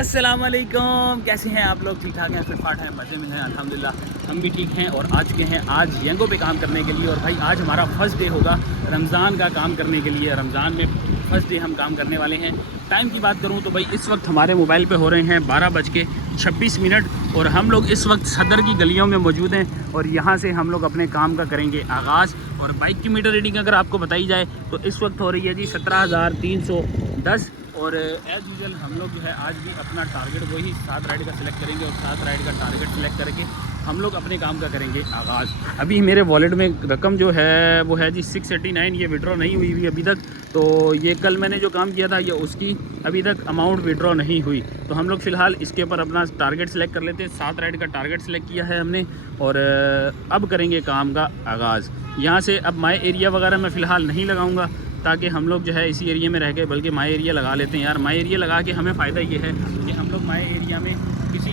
अस्सलाम वालेकुम, कैसे हैं आप लोग? ठीक ठाक हैं, फिट फाट हैं, मज़े में हैं? अल्हम्दुलिल्लाह हम भी ठीक हैं और आ चुके हैं आज यंगो पे काम करने के लिए। और भाई आज हमारा फ़र्स्ट डे होगा रमज़ान का काम करने के लिए। रमज़ान में फ़र्स्ट डे हम काम करने वाले हैं। टाइम की बात करूं तो भाई इस वक्त हमारे मोबाइल पे हो रहे हैं 12:26 और हम लोग इस वक्त सदर की गलियों में मौजूद हैं और यहाँ से हम लोग अपने काम का करेंगे आगाज़। और बाइक की मीटर रीडिंग अगर आपको बताई जाए तो इस वक्त हो रही है जी 17,310। और एज़ यूजुअल हम लोग जो है आज भी अपना टारगेट वही 7 राइड का सिलेक्ट करेंगे और 7 राइड का टारगेट सिलेक्ट करके हम लोग अपने काम का करेंगे आगाज़। अभी मेरे वॉलेट में रकम जो है वो है जी 689, ये विड्रॉ नहीं हुई हुई अभी तक। तो ये कल मैंने जो काम किया था ये उसकी अभी तक अमाउंट विड्रॉ नहीं हुई। तो हम लोग फ़िलहाल इसके ऊपर अपना टारगेट सिलेक्ट कर लेते हैं। 7 राइड का टारगेट सिलेक्ट किया है हमने और अब करेंगे काम का आगाज़। यहाँ से अब माई एरिया वगैरह मैं फ़िलहाल नहीं लगाऊँगा ताकि हम लोग जो है इसी एरिया में रह के, बल्कि माई एरिया लगा लेते हैं यार। माई एरिया लगा के हमें फ़ायदा ये है कि हम लोग माई एरिया में किसी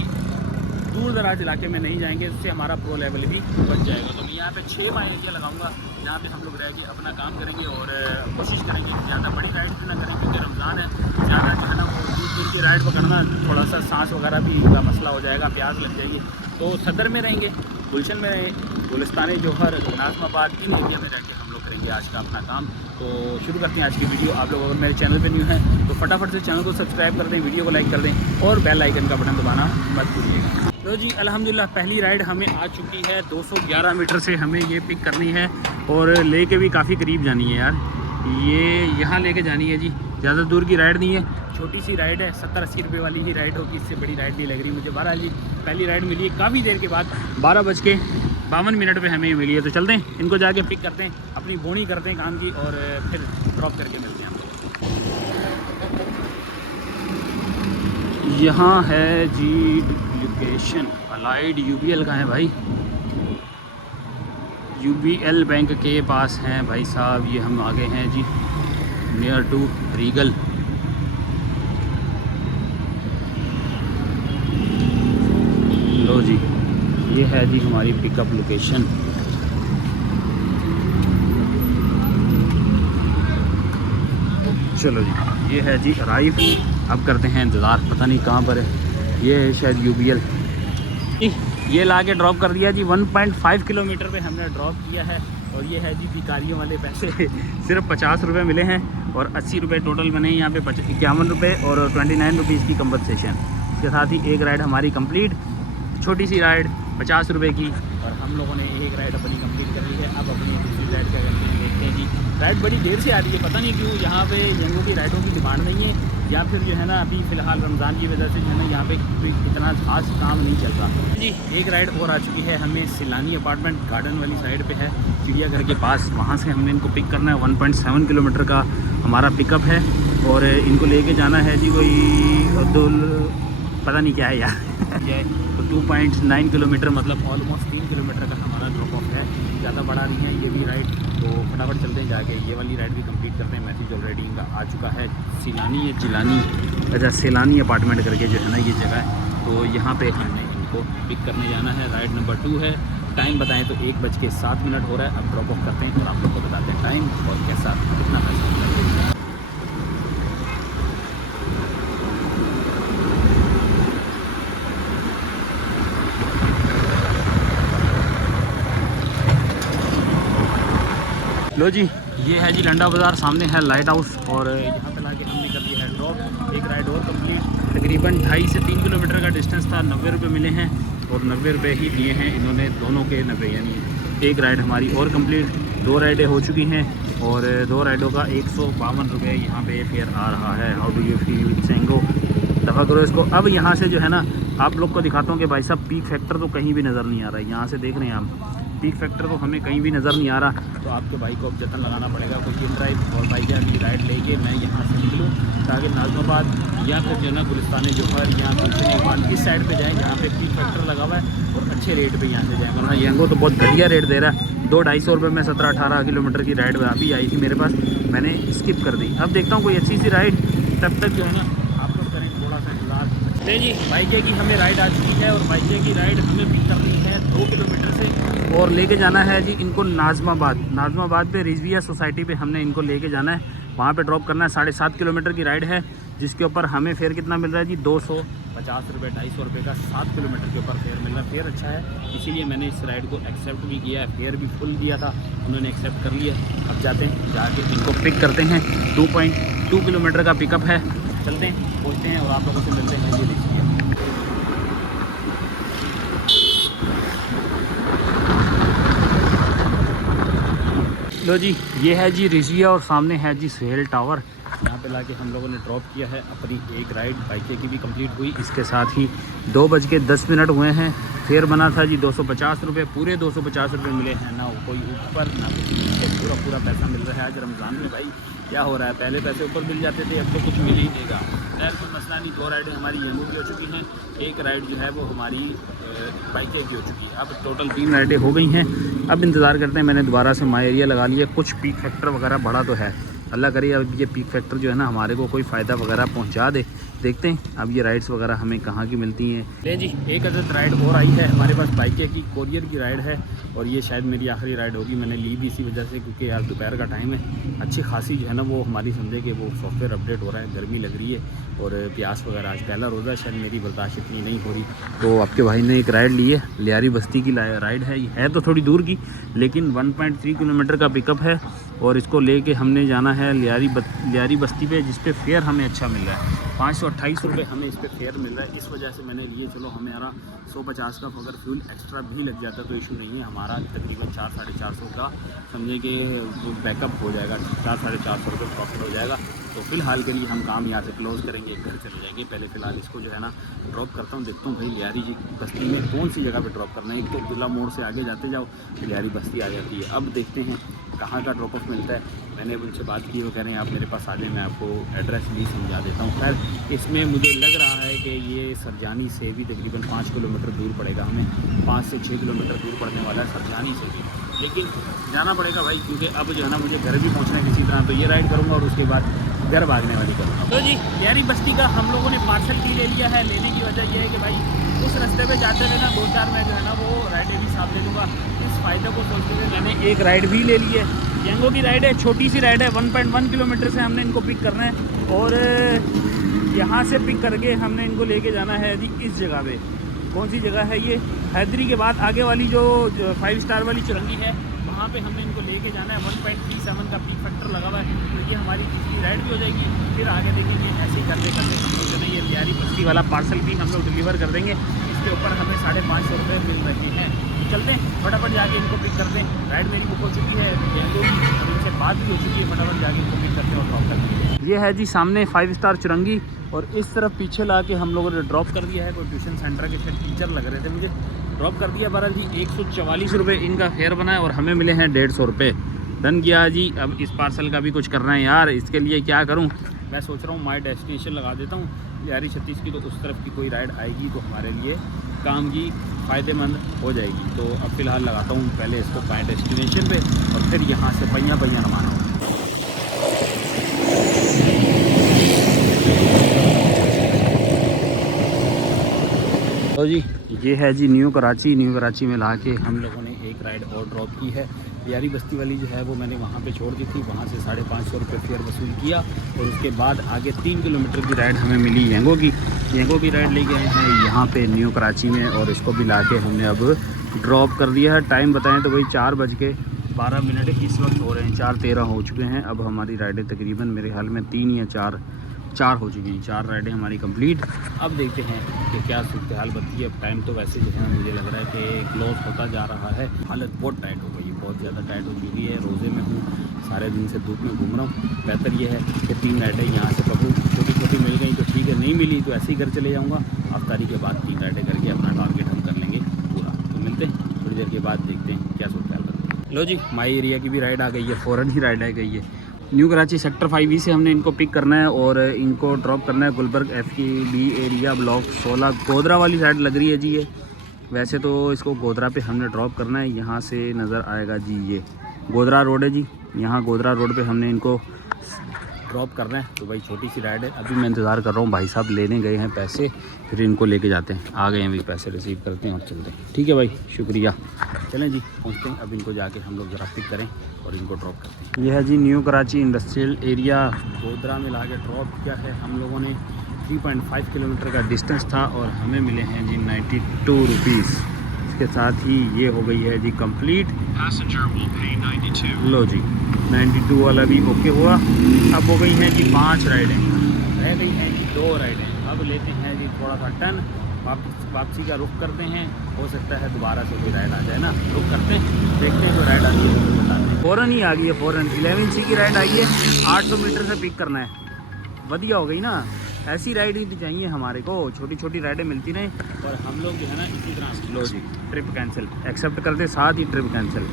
दूर दराज इलाके में नहीं जाएंगे, इससे हमारा प्रो लेवल भी बन जाएगा। तो मैं यहाँ पे 6 माई एरिया लगाऊंगा जहाँ पे हम लोग रह के अपना काम करेंगे और कोशिश करेंगे कि ज़्यादा बड़ी राइड भी ना करें क्योंकि रमज़ान है। ज़्यादा जो है ना वो दूर दूर की राइड पकड़ना थोड़ा सा सांस वगैरह भी का मसला हो जाएगा, प्यास लग जाएगी। तो सदर में रहेंगे, गुलशन में रहें, गुलिस्तान जौहर, नाज़माबाद, इन एरिया में रह के हम लोग करेंगे आज का अपना काम। तो शुरू करते हैं आज की वीडियो। आप लोग अगर मेरे चैनल पे न्यू हैं तो फटाफट से चैनल को सब्सक्राइब कर दें, वीडियो को लाइक कर दें और बेल आइकन का बटन दबाना मत भूलिएगा। तो जी अल्हम्दुलिल्लाह पहली राइड हमें आ चुकी है। 211 मीटर से हमें ये पिक करनी है और लेके भी काफ़ी करीब जानी है यार। ये यहाँ लेके जानी है जी, ज़्यादा दूर की राइड नहीं है, छोटी सी राइड है। 70-80 रुपये वाली ही राइड होगी, इससे बड़ी राइड नहीं लग रही मुझे। 12 जी पहली राइड मिली है काफ़ी देर के बाद, 12:52 पे हमें मिली है। तो चलते हैं, इनको जाके पिक करते हैं, अपनी बोनी करते हैं काम की और फिर ड्रॉप करके मिलते हैं हम लोग। यहाँ है जी लोकेशन, अलाइड UBL का है भाई, UBL बैंक के पास हैं भाई साहब। ये हम आगे हैं जी नियर टू रीगल। लो जी ये है जी हमारी पिकअप लोकेशन। चलो जी ये है जी अराइव। अब करते हैं इंतज़ार, पता नहीं कहाँ पर है। ये है शायद UBL। ये ला के ड्रॉप कर दिया जी। 1.5 किलोमीटर पे हमने ड्रॉप किया है और ये है जी भिखारियों वाले पैसे। सिर्फ 50 रुपये मिले हैं और 80 रुपये टोटल बने हैं यहाँ पे। 51 रुपये और 29 रुपीज़ की कंपनसेशन। इसके साथ ही एक राइड हमारी कंप्लीट, छोटी सी राइड 50 रुपये की। और हम लोगों ने एक राइड अपनी कंप्लीट कर ली है। अब अपनी दूसरी राइड क्या करते हैं देखते हैं जी। राइड बड़ी देर से आ रही है, पता नहीं क्यों यहाँ पे यंगो की राइडों की डिमांड नहीं है, या फिर जो है ना अभी फ़िलहाल रमज़ान की वजह से जो है ना यहाँ पे इतना खास काम नहीं चल रहा जी। एक राइड और आ चुकी है हमें, सिलानी अपार्टमेंट गार्डन वाली साइड पे है, चिड़ियाघर के पास। वहाँ से हमने इनको पिक करना है। 1.7 किलोमीटर का हमारा पिकअप है और इनको लेके जाना है जी कोई पता नहीं क्या है यार। तो 2.9 किलोमीटर मतलब ऑलमोस्ट 3 किलोमीटर का हमारा ड्रॉप ऑफ है, ज़्यादा बड़ा नहीं है ये भी राइड। तो फटाफट चलते हैं, जाके ये वाली राइड भी कंप्लीट करते हैं। मैसेज ऑलरेडी इनका आ चुका है, सिलानी या जिलानी, अच्छा सिलानी अपार्टमेंट करके जो है ना ये जगह है। तो यहाँ पे हमने इनको पिक करने जाना है। राइड नंबर 2 है। टाइम बताएं तो 1:07 हो रहा है। अब ड्रॉप ऑफ करते हैं और आप लोग को बताते हैं टाइम और कैसा कितना पैसा। लो जी ये है जी लंडा बाज़ार, सामने है लाइट हाउस और यहाँ पे लाके हमने कर दिया है ड्रॉप। एक राइड और कंप्लीट, तकरीबन 2.5 से 3 किलोमीटर का डिस्टेंस था। 90 रुपये मिले हैं और 90 रुपये ही दिए हैं इन्होंने, दोनों के 90, यानी एक राइड हमारी और कंप्लीट। 2 राइडें हो चुकी हैं और 2 राइडों का 152 रुपये यहाँ पे फेयर आ रहा है। हाउ डू यू फील सेंगो, दफ़ा करो इसको। अब यहाँ से जो है ना आप लोग को दिखाता हूँ कि भाई साहब पीक फैक्टर तो कहीं भी नज़र नहीं आ रहा है। यहाँ से देख रहे हैं आप, पीक फैक्टर तो हमें कहीं भी नज़र नहीं आ रहा। तो आपके बाइक को अब जतन लगाना पड़ेगा, कोई इन ड्राइव और बाइक की राइड लेके मैं यहाँ से निकलूँ ताकि नाज़माबाद या फिर जो है ना गुलिस्तान जौहर या गुलशन इस साइड पे जाएँ जहाँ पे पीक फैक्टर लगा हुआ है और अच्छे रेट पे यहाँ से जाएँ। वरना यंगो तो बहुत घटिया रेट दे रहा है। 200-250 रुपये में 17-18 किलोमीटर की राइड अभी आई थी मेरे पास, मैंने स्किप कर दी। अब देखता हूँ कोई अच्छी सी राइड, तब तक जो है ना आप लोग करें थोड़ा सा इंतजार। नहीं जी बाइके की हमें राइड आ चुकी है और बाइके की राइड हमें पिक करनी है 2 किलोमीटर से और लेके जाना है जी इनको नाज़माबाद पे रिजविया सोसाइटी पे हमने इनको लेके जाना है। वहाँ पे ड्रॉप करना है। 7.5 किलोमीटर की राइड है। जिसके ऊपर हमें फेयर कितना मिल रहा है जी 250 रुपये, 250 रुपये का 7 किलोमीटर के ऊपर फेयर मिल रहा है। फेयर अच्छा है, इसीलिए मैंने इस राइड को एक्सेप्ट भी किया है। फेयर भी फुल दिया था, उन्होंने एक्सेप्ट कर लिया। अब जाते हैं, जाके इनको पिक करते हैं। 2.2 किलोमीटर का पिकअप है। चलते हैं, पहुँचते हैं और आप लोगों से मिलते हैं। ये देखिए लो जी, ये है जी रिजविया और सामने है जी सुहेल टावर। यहाँ पे लाके हम लोगों ने ड्रॉप किया है अपनी एक राइड। बाइकें की भी कंप्लीट हुई। इसके साथ ही 2:10 हुए हैं। फेयर बना था जी 250 रुपये, पूरे 250 रुपये मिले हैं। ना कोई ऊपर ना कुछ नीचे, पूरा पैसा मिल रहा है आज रमज़ान में। भाई क्या हो रहा है, पहले पैसे ऊपर मिल जाते थे, अब तो कुछ मिल ही देगा। खैर कोई मसला नहीं। 2 राइडें हमारी यंगू की हो चुकी हैं, एक राइड जो है वो हमारी बाइकें की हो चुकी है। अब टोटल 3 राइडें हो गई हैं। अब इंतज़ार करते हैं। मैंने दोबारा से माई एरिया लगा लिया। कुछ पीक फैक्टर वगैरह बढ़ा तो है, अल्लाह करे अब ये पीक फैक्टर जो है ना हमारे को कोई फ़ायदा वगैरह पहुंचा दे। देखते हैं अब ये राइड्स वगैरह हमें कहाँ की मिलती हैं। ले जी, एक अदद राइड और आई है हमारे पास, बाइकें की कोरियर की राइड है और ये शायद मेरी आखिरी राइड होगी। मैंने ली भी इसी वजह से क्योंकि यार दोपहर का टाइम है। अच्छी खासी जो है ना वो हमारी समझे कि वो सॉफ्टवेयर अपडेट हो रहा है, गर्मी लग रही है और प्यास वगैरह। आज पहला रोज़ा शायद मेरी बर्दाश्त इतनी नहीं हो रही, तो आपके भाई ने एक राइड ली है। लियारी बस्ती की राइड है। ये है तो थोड़ी दूर की, लेकिन 1.3 किलोमीटर का पिकअप है और इसको लेके हमने जाना है लियारी बस्ती पे, जिस पे फेयर हमें अच्छा मिल रहा है। 528 रुपये हमें इस पे फेयर मिल रहा है। इस वजह से मैंने लिए। चलो हमारा 150 का अगर फ्यूल एक्स्ट्रा भी लग जाता तो इशू नहीं है। हमारा तकरीबन 400-450 का समझे कि वो बैकअप हो जाएगा। 400-450 रुपये प्रॉफिट हो जाएगा। तो फ़िलहाल के लिए हम काम यहाँ से क्लोज़ करेंगे, घर चले जाएंगे। पहले फ़िलहाल इसको जो है ना ड्रॉप करता हूँ, देखता हूँ भाई लियारी बस्ती में कौन सी जगह पे ड्रॉप करना है। एक तो बिरला मोड़ से आगे जाते जाओ लियारी बस्ती आ जाती है। अब देखते हैं कहाँ का ड्रॉप ऑफ मिलता है। मैंने उनसे बात की, वो कह रहे हैं आप मेरे पास आ जाए, मैं आपको एड्रेस भी समझा देता हूँ। खैर इसमें मुझे लग रहा है कि ये सरजानी से भी तकरीबन 5 किलोमीटर दूर पड़ेगा हमें। 5 से 6 किलोमीटर दूर पड़ने वाला है सरजानी से भी, लेकिन जाना पड़ेगा भाई, क्योंकि अब जो है ना मुझे घर भी पहुँचना है किसी तरह। तो ये राइड करूँगा और उसके बाद घर भागने वाली करूँगा। तो जी लियारी बस्ती का हम लोगों ने पार्सल भी ले लिया है। लेने की वजह यह है कि भाई उस रास्ते पे जाते हुए ना 2-4 मैं जो है ना वो राइडें भी साथ ले लूँगा। इस फ़ायदे को सोचते हुए मैंने एक राइड भी ले ली है। यंगो की राइड है, छोटी सी राइड है। 1.1 किलोमीटर से हमने इनको पिक करना है और यहाँ से पिक करके हमने इनको लेके जाना है जी इस जगह पे। कौन सी जगह है ये? हैदरी के बाद आगे वाली जो 5 स्टार वाली चुरंगी है, वहाँ पे हमने इनको लेके जाना है। 1.37 का पीक फैक्टर लगा हुआ है, तो ये हमारी पिछली राइड भी हो जाएगी। फिर आगे देखेंगे ऐसे ही करते करते हम लोग जो है ये लियारी बस्ती वाला पार्सल भी हम लोग डिलीवर कर देंगे। इसके ऊपर हमें 550 रुपये मिल रहे हैं। चलते हैं फटाफट जाके इनको पिक करते हैं। राइड मेरी बुक हो चुकी है यंगो की और इनसे बात भी हो चुकी है। फटाफट जाके इनको पिक करते हैं और ड्रॉप करते हैं। ये है जी सामने 5 स्टार चुरंगी और इस तरफ पीछे ला के हम लोगों ने ड्रॉप कर दिया है। कोई ट्यूशन सेंटर के शायद टीचर लग रहे थे मुझे, ड्रॉप कर दिया। बहरहाल जी 144 रुपये इनका फेयर बना है और हमें मिले हैं 150 रुपये। डन किया जी। अब इस पार्सल का भी कुछ करना है यार, इसके लिए क्या करूँ। मैं सोच रहा हूँ माई डेस्टिनेशन लगा देता हूँ लियारी 36 की, तो उस तरफ की कोई राइड आएगी तो हमारे लिए काम की फ़ायदेमंद हो जाएगी। तो अब फ़िलहाल लगाता हूँ पहले इसको माई डेस्टिनेशन पे और फिर यहाँ से पहिया रवाना हूँ। तो जी ये है जी न्यू कराची में ला के हम लोगों ने एक राइड और ड्रॉप की है। लियारी बस्ती वाली जो है वो मैंने वहाँ पे छोड़ दी थी, वहाँ से 550 रुपये फेयर वसूल किया और उसके बाद आगे 3 किलोमीटर की राइड हमें मिली यंगो की राइड ले गए हैं यहाँ पे न्यू कराची में और इसको भी ला के हमने अब ड्रॉप कर दिया है। टाइम बताएं तो भाई 4:12 इस वक्त हो रहे हैं, 4:13 हो चुके हैं। अब हमारी राइडें तकरीबन मेरे ख्याल में 3 या 4 हो चुकी हैं। 4 राइडें हमारी कंप्लीट। अब देखते हैं कि क्या सूरत हाल बनती है। अब टाइम तो वैसे जो है मुझे लग रहा है कि क्लोज होता जा रहा है। हालत बहुत टाइट हो गई है, बहुत ज़्यादा टाइट हो चुकी है। रोज़े में हूँ, सारे दिन से धूप में घूम रहा हूँ। बेहतर ये है कि 3 राइडें यहाँ से पकड़ूँ, छोटी मिल गई तो ठीक है, नहीं मिली तो ऐसे ही घर चले जाऊँगा। अफ्तारी के बाद 3 राइडें करके अपना टारगेट हम कर लेंगे पूरा। तो मिलते हैं थोड़ी देर के बाद, देखते हैं क्या सूरत हाल बनती है। लो जी माई एरिया की भी राइड आ गई है, फ़ौरन ही राइड आ गई है। न्यू कराची सेक्टर 5E से हमने इनको पिक करना है और इनको ड्रॉप करना है Gulberg FKB area block 16 Godhra वाली साइड लग रही है जी ये। वैसे तो इसको गोधरा पे हमने ड्रॉप करना है। यहाँ से नज़र आएगा जी ये गोधरा रोड है जी। यहाँ गोधरा रोड पे हमने इनको ड्रॉप कर रहे हैं। तो भाई छोटी सी राइड है, अभी मैं इंतज़ार कर रहा हूँ, भाई साहब लेने गए हैं पैसे, फिर इनको लेके जाते हैं। आ गए हैं भी, पैसे रिसीव करते हैं और चलते हैं। ठीक है भाई, शुक्रिया। चलें जी, पहुँचते हैं। अब इनको जाके हम लोग ज़रा पिक करें और इनको ड्रॉप करते हैं। यह है जी New Karachi industrial area, Godhra में ला के ड्रॉप किया है हम लोगों ने। 3.5 किलोमीटर का डिस्टेंस था और हमें मिले हैं जी 92 रुपीज़। इसके साथ ही ये हो गई है जी कंप्लीट। लो जी 92 वाला भी ओके हुआ। अब हो गई हैं जी 5 राइडें, रह गई हैं जी 2 राइडें। अब लेते हैं जी थोड़ा सा टर्न, वापसी का रुख करते हैं। हो सकता है दोबारा से कोई राइड आ जाए ना, रुख करते हैं, देखते हैं कोई राइड आती है तो बताते हैं। फ़ौरन ही आ गई है, फ़ौरन 11C की राइड आई है। 800 मीटर से पिक करना है, बढ़िया हो गई ना। ऐसी राइड ही तो चाहिए हमारे को, छोटी छोटी राइडें मिलती रहें और हम लोग जो है ना इसी तरह। लो जी ट्रिप कैंसिल, एक्सेप्ट करते साथ ही ट्रिप कैंसिल।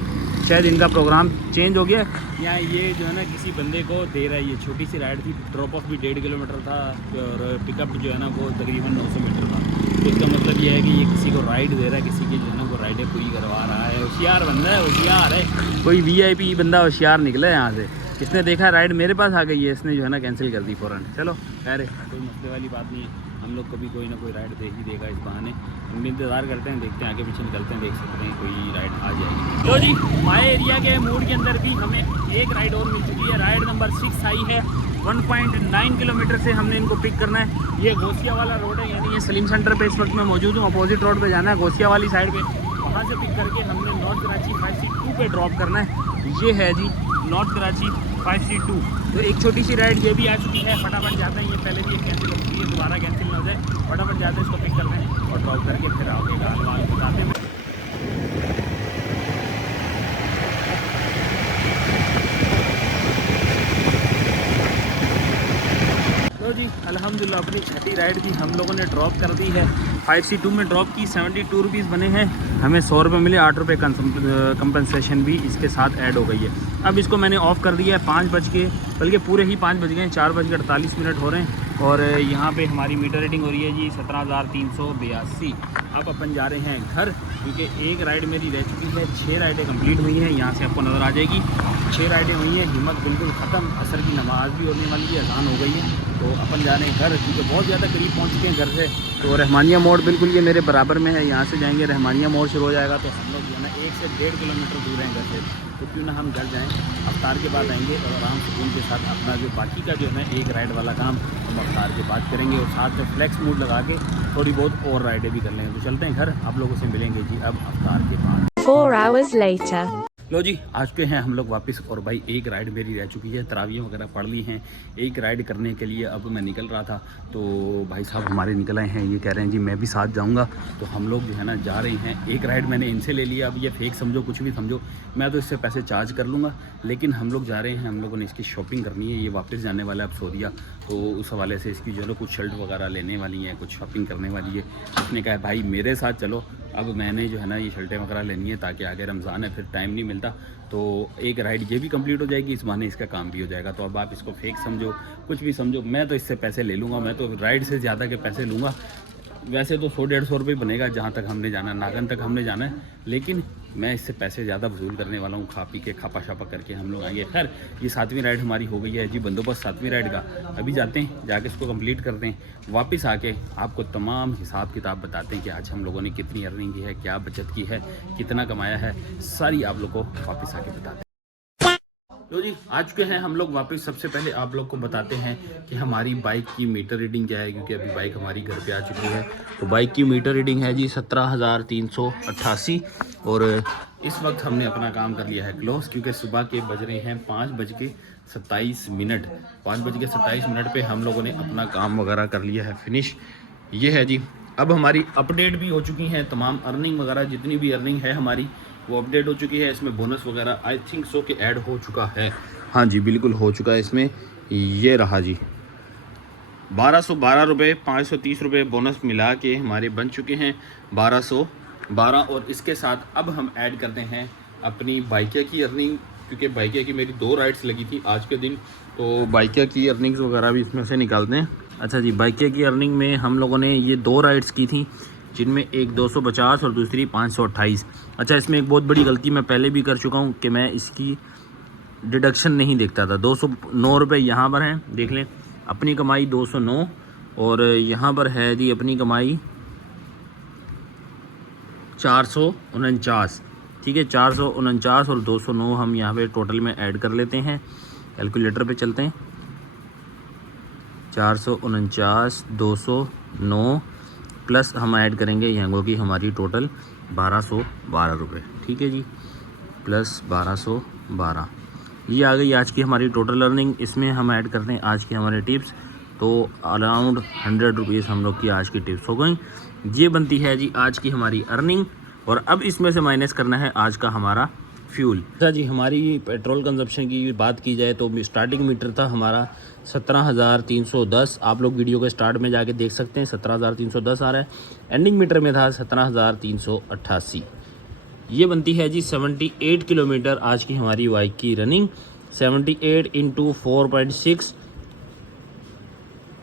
शायद इनका प्रोग्राम चेंज हो गया या ये जो है ना किसी बंदे को दे रहा है। ये छोटी सी राइड थी, ड्रॉप ऑफ भी 1.5 किलोमीटर था और पिकअप जो है ना वो तकरीबन 900 मीटर था। तो इसका मतलब ये है कि ये किसी को राइड दे रहा है, किसी की जो है ना वो राइडें पूरी करवा रहा है। होशियार बंदा है, होशियार है, कोई VIP बंदा होशियार निकला है यहाँ से। इसने देखा राइड मेरे पास आ गई है, इसने जो है ना कैंसिल कर दी फ़ौरन। चलो खैर कोई मसले वाली बात नहीं है, हम लोग कभी कोई ना कोई राइड दे ही देगा इस बहाने। हम भी इंतज़ार करते हैं, देखते हैं आगे पीछे निकलते हैं, देख सकते हैं कोई राइड आ जाएगी। तो जी माए एरिया के मोड़ के अंदर भी हमें एक राइड और मिल चुकी है। राइड नंबर 6 आई है। 1.9 किलोमीटर से हमने इनको पिक करना है। ये गोसिया वाला रोड है, यानी ये सलीम सेंटर पे इस वक्त मैं मौजूद हूँ। अपोजिट रोड पे जाना है गोसिया वाली साइड पे, वहाँ से पिक करके हमने नॉर्थ कराची 5C2 पे ड्रॉप करना है। ये है जी नॉर्थ कराची 5C2। तो एक छोटी सी राइड ये भी आ चुकी है। फटाफट जाते हैं, ये पहले भी एक कैंसिल हो चुकी है, दोबारा कैंसिल ना हो जाए। फटाफट जाते हैं, इसको पिक करते हैं और ड्रॉप करके फिर आगे का हाल बताते हैं। तो जी अल्हम्दुलिल्लाह अपनी छठी राइड भी हम लोगों ने ड्रॉप कर दी है। 5C2 में ड्रॉप की, 72 रुपीज़ बने हैं। हमें 100 रुपये मिले, 8 रुपये कंपनसेशन भी इसके साथ ऐड हो गई है। अब इसको मैंने ऑफ़ कर दिया है 5 बज के, बल्कि पूरे ही 5 बज गए हैं, 4:48 हो रहे हैं। और यहाँ पे हमारी मीटर रीडिंग हो रही है जी 17,382। अब अपन जा रहे हैं घर, क्योंकि एक राइड मेरी रह चुकी है। 6 राइडें कंप्लीट हुई हैं, यहाँ से आपको नज़र आ जाएगी 6 राइडें हुई हैं। हिम्मत बिल्कुल ख़त्म, असर की नमाज भी होने वाली है, अज़ान हो गई है। तो अपन जा रहे हैं घर, क्योंकि बहुत ज़्यादा करीब पहुँच चुके हैं घर से। तो रहमानिया मोड़ बिल्कुल ये मेरे बराबर में है, यहाँ से जाएंगे रहमानिया मोड़ शुरू हो जाएगा। तो हम लोग जो है ना 1 से 1.5 किलोमीटर दूर हैं घर से। तो क्यों ना हम घर जाएँ, अफ्तार के बाद आएंगे और आराम सुकून के साथ अपना जो बाकी का जो है ना एक राइड वाला काम हम अफ्तार के बाद करेंगे और साथ में फ्लेक्स मूड लगा के थोड़ी बहुत और राइडें भी कर लेंगे। तो चलते हैं घर, आप लोगों से मिलेंगे जी अब अफ्तार के बाद। 4 hours later. लो जी आ चुके हैं हम लोग वापस। और भाई एक राइड मेरी रह चुकी है, तरावियाँ वगैरह पढ़ ली हैं। एक राइड करने के लिए अब मैं निकल रहा था, तो भाई साहब हमारे निकल आए हैं। ये कह रहे हैं जी मैं भी साथ जाऊंगा। तो हम लोग जो है ना जा रहे हैं। एक राइड मैंने इनसे ले लिया, अब ये फेक समझो कुछ भी समझो, मैं तो इससे पैसे चार्ज कर लूँगा, लेकिन हम लोग जा रहे हैं। हम लोगों ने इसकी शॉपिंग करनी है, ये वापस जाने वाला है अब सऊदीया। तो उस हवाले से इसकी जो है कुछ शर्ट वगैरह लेने वाली हैं, कुछ शॉपिंग करने वाली है। उसने कहा भाई मेरे साथ चलो। अब मैंने जो है ना ये शर्टें वगैरह लेनी है, ताकि आगे रमज़ान है, फिर टाइम नहीं मिलता। तो एक राइड ये भी कंप्लीट हो जाएगी, इस बहाने इसका काम भी हो जाएगा। तो अब आप इसको फेक समझो, कुछ भी समझो, मैं तो इससे पैसे ले लूँगा। मैं तो राइड से ज़्यादा के पैसे लूँगा। वैसे तो 100-150 रुपये बनेगा जहाँ तक हमने जाना है, नागन तक हमने जाना है, लेकिन मैं इससे पैसे ज़्यादा वसूल करने वाला हूँ। खा पी के खापा शापा करके हम लोग आएंगे। खैर ये 7वीं राइड हमारी हो गई है जी, बंदोबस्त 7वीं राइड का। अभी जाते हैं, जाके इसको कंप्लीट करते हैं, वापस आके आपको तमाम हिसाब किताब बताते हैं कि आज हम लोगों ने कितनी अर्निंग की है, क्या बचत की है, कितना कमाया है, सारी आप लोग को वापस आके बताते हैं। तो जी आ चुके हैं हम लोग वापस। सबसे पहले आप लोग को बताते हैं कि हमारी बाइक की मीटर रीडिंग क्या है, क्योंकि अभी बाइक हमारी घर पे आ चुकी है। तो बाइक की मीटर रीडिंग है जी 17,388। और इस वक्त हमने अपना काम कर लिया है क्लोज, क्योंकि सुबह के बज रहे हैं 5:27 मिनट। 5:27 मिनट पे हम लोगों ने अपना काम वगैरह कर लिया है फिनिश। ये है जी, अब हमारी अपडेट भी हो चुकी हैं तमाम अर्निंग वगैरह, जितनी भी अर्निंग है हमारी वो अपडेट हो चुकी है। इसमें बोनस वगैरह आई थिंक सो कि ऐड हो चुका है। हाँ जी बिल्कुल हो चुका है। इसमें ये रहा जी 1212 रुपये, 530 रुपये बोनस मिला के हमारे बन चुके हैं 1212। और इसके साथ अब हम ऐड करते हैं अपनी बाइकिया की अर्निंग, क्योंकि बाइकिया की मेरी 2 राइड्स लगी थी आज के दिन। तो बाइकिया की अर्निंग्स वगैरह भी इसमें से निकालते हैं। अच्छा जी, बाइकिया की अर्निंग में हम लोगों ने ये 2 राइड्स की थी, जिनमें एक 250 और दूसरी 528। अच्छा इसमें एक बहुत बड़ी गलती मैं पहले भी कर चुका हूँ कि मैं इसकी डिडक्शन नहीं दिखता था। 209 रुपये यहाँ पर हैं, देख लें अपनी कमाई 209, और यहाँ पर है जी अपनी कमाई 449। ठीक है, 449 और 209 हम यहाँ पे टोटल में ऐड कर लेते हैं। कैलकुलेटर पे चलते हैं। 449 209 प्लस हम ऐड करेंगे यंगो की हमारी टोटल 1212 रुपये। ठीक है जी, प्लस 1212, ये आ गई आज की हमारी टोटल अर्निंग। इसमें हम ऐड करते हैं आज की हमारे टिप्स, तो अराउंड 100 रुपीज़ हम लोग की आज की टिप्स हो गई। ये बनती है जी आज की हमारी अर्निंग। और अब इसमें से माइनस करना है आज का हमारा फ्यूल। अच्छा जी, हमारी पेट्रोल कंजप्शन की बात की जाए तो स्टार्टिंग मीटर था हमारा 17,310। आप लोग वीडियो के स्टार्ट में जाके देख सकते हैं 17,310 आ रहा है। एंडिंग मीटर में था 17,388। ये बनती है जी 78 किलोमीटर आज की हमारी बाइक की रनिंग। 78 इंटू 4.6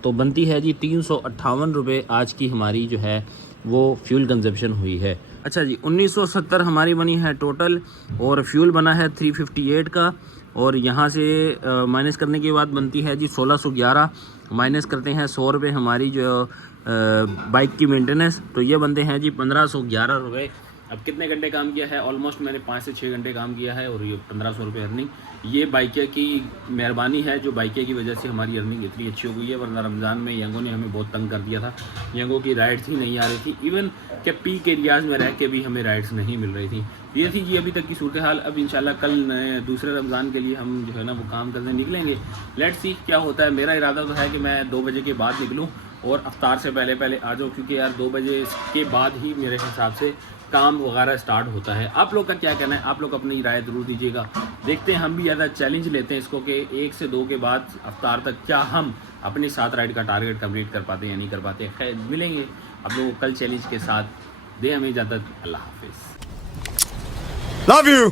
तो बनती है जी 358 रुपये आज की हमारी जो है वो फ्यूल कंजप्शन हुई है। अच्छा जी, 1970 हमारी बनी है टोटल, और फ्यूल बना है 358 का, और यहाँ से माइनस करने के बाद बनती है जी 1611। माइनस करते हैं 100 रुपये हमारी जो बाइक की मेंटेनेंस, तो ये बनते हैं जी 1511 रुपये। अब कितने घंटे काम किया है? ऑलमोस्ट मैंने 5 से 6 घंटे काम किया है, और ये 1500 रुपये अर्निंग। ये बाइके की मेहरबानी है, जो बाइके की वजह से हमारी अर्निंग इतनी अच्छी हो गई है, वरना रमज़ान में यंगो ने हमें बहुत तंग कर दिया था। यंगो की राइड्स ही नहीं आ रही थी, इवन के पीक एरियाज़ में रह के भी हमें राइड्स नहीं मिल रही थी। ये थी जी अभी तक की सूरत हाल। अब इंशाल्लाह कल दूसरे रमज़ान के लिए हम जो है ना वो काम करने निकलेंगे। लेट्स सी क्या होता है। मेरा इरादा तो है कि मैं 2 बजे के बाद निकलूँ और अफ्तार से पहले पहले आ जाऊँ, क्योंकि यार 2 बजे के बाद ही मेरे हिसाब से काम वगैरह स्टार्ट होता है। आप लोग का क्या कहना है? आप लोग अपनी राय ज़रूर दीजिएगा। देखते हैं, हम भी ज़्यादा चैलेंज लेते हैं इसको कि 1 से 2 के बाद अफ्तार तक क्या हम अपनी 7 राइड का टारगेट कंप्लीट कर पाते हैं या नहीं कर पाते। खैर, मिलेंगे आप लोगों को कल चैलेंज के साथ। दे हमें इजाज़त। अल्लाह हाफिज़। Love you.